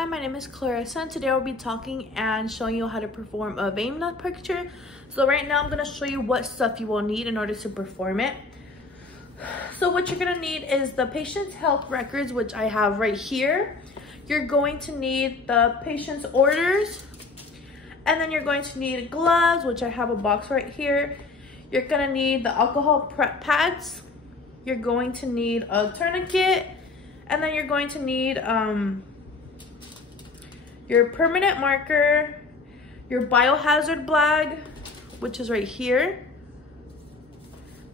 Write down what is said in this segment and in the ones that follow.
Hi, my name is Clarissa, and today I'll be talking and showing you how to perform a venipuncture. So right now I'm going to show you what stuff you will need in order to perform it. So what you're going to need is the patient's health records, which I have right here. You're going to need the patient's orders, and then you're going to need gloves, which I have a box right here. You're going to need the alcohol prep pads. You're going to need a tourniquet, and then you're going to need your permanent marker, your biohazard bag, which is right here,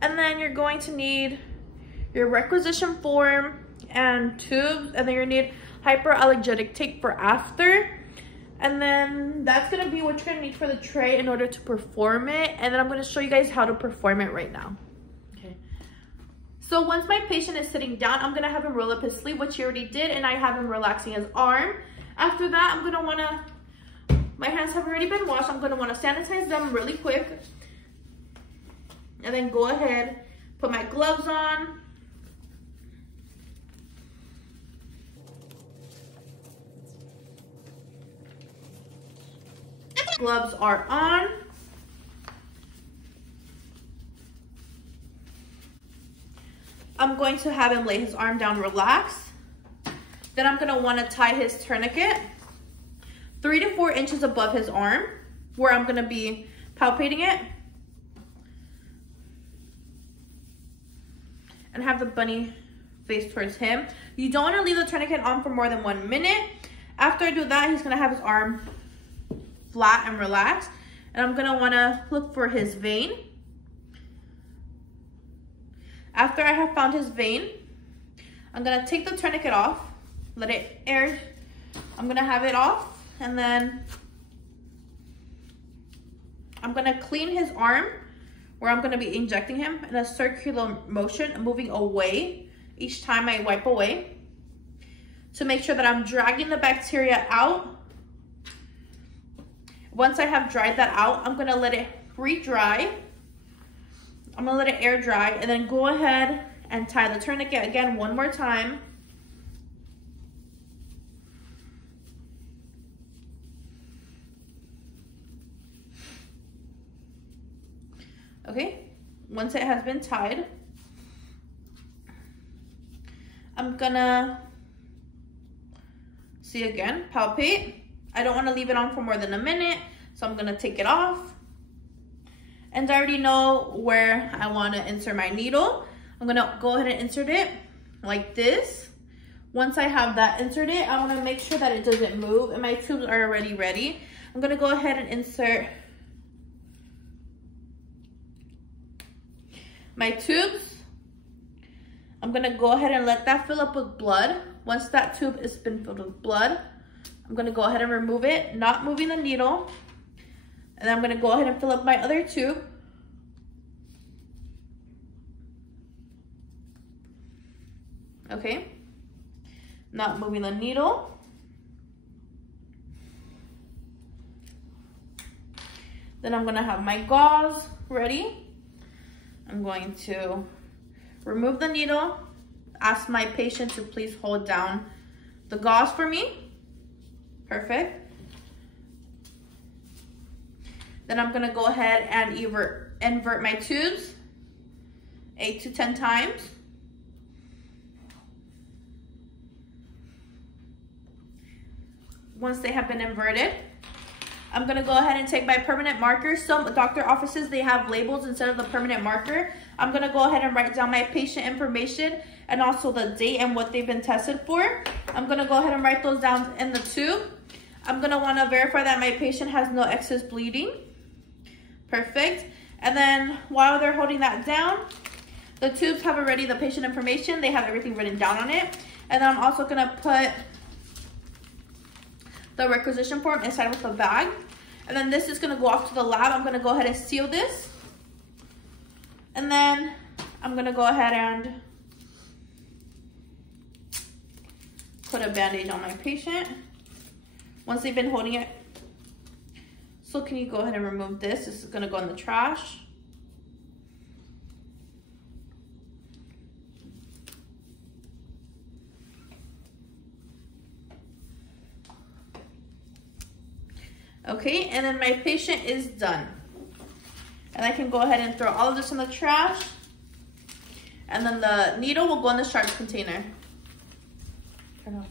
and then you're going to need your requisition form and tubes, and then you're gonna need hyperallergenic tape for after. And then that's gonna be what you're gonna need for the tray in order to perform it. And then I'm gonna show you guys how to perform it right now. Okay. So once my patient is sitting down, I'm gonna have him roll up his sleeve, which he already did, and I have him relaxing his arm. After that, I'm gonna wanna, my hands have already been washed, I'm gonna wanna sanitize them really quick. And then go ahead, put my gloves on. Gloves are on. I'm going to have him lay his arm down, relax. Then I'm gonna wanna tie his tourniquet 3 to 4 inches above his arm, where I'm gonna be palpating it. And have the bunny face towards him. You don't wanna leave the tourniquet on for more than 1 minute. After I do that, he's gonna have his arm flat and relaxed. And I'm gonna wanna look for his vein. After I have found his vein, I'm gonna take the tourniquet off, let it air. I'm gonna have it off, and then I'm gonna clean his arm where I'm gonna be injecting him in a circular motion, moving away each time I wipe away to make sure that I'm dragging the bacteria out. Once I have dried that out, I'm gonna let it re-dry. I'm gonna let it air dry, and then go ahead and tie the tourniquet again one more time. Okay, once it has been tied, I'm gonna see again, palpate. I don't wanna leave it on for more than a minute, so I'm gonna take it off. And I already know where I wanna insert my needle. I'm gonna go ahead and insert it like this. Once I have that inserted, I wanna make sure that it doesn't move, and my tubes are already ready. I'm gonna go ahead and insert my tubes. I'm gonna go ahead and let that fill up with blood. Once that tube has been filled with blood, I'm gonna go ahead and remove it, not moving the needle. And then I'm gonna go ahead and fill up my other tube. Okay, not moving the needle. Then I'm gonna have my gauze ready. I'm going to remove the needle, ask my patient to please hold down the gauze for me. Perfect. Then I'm gonna go ahead and invert my tubes 8 to 10 times. Once they have been inverted, I'm gonna go ahead and take my permanent marker. Some doctor offices, they have labels instead of the permanent marker. I'm gonna go ahead and write down my patient information and also the date and what they've been tested for. I'm gonna go ahead and write those down in the tube. I'm gonna wanna verify that my patient has no excess bleeding. Perfect. And then while they're holding that down, the tubes have already the patient information. They have everything written down on it. And then I'm also gonna put the requisition form inside with the bag. And then this is gonna go off to the lab. I'm gonna go ahead and seal this. And then I'm gonna go ahead and put a band-aid on my patient. Once they've been holding it. So can you go ahead and remove this? This is gonna go in the trash. Okay, and then my patient is done. And I can go ahead and throw all of this in the trash. And then the needle will go in the sharps container. Turn off.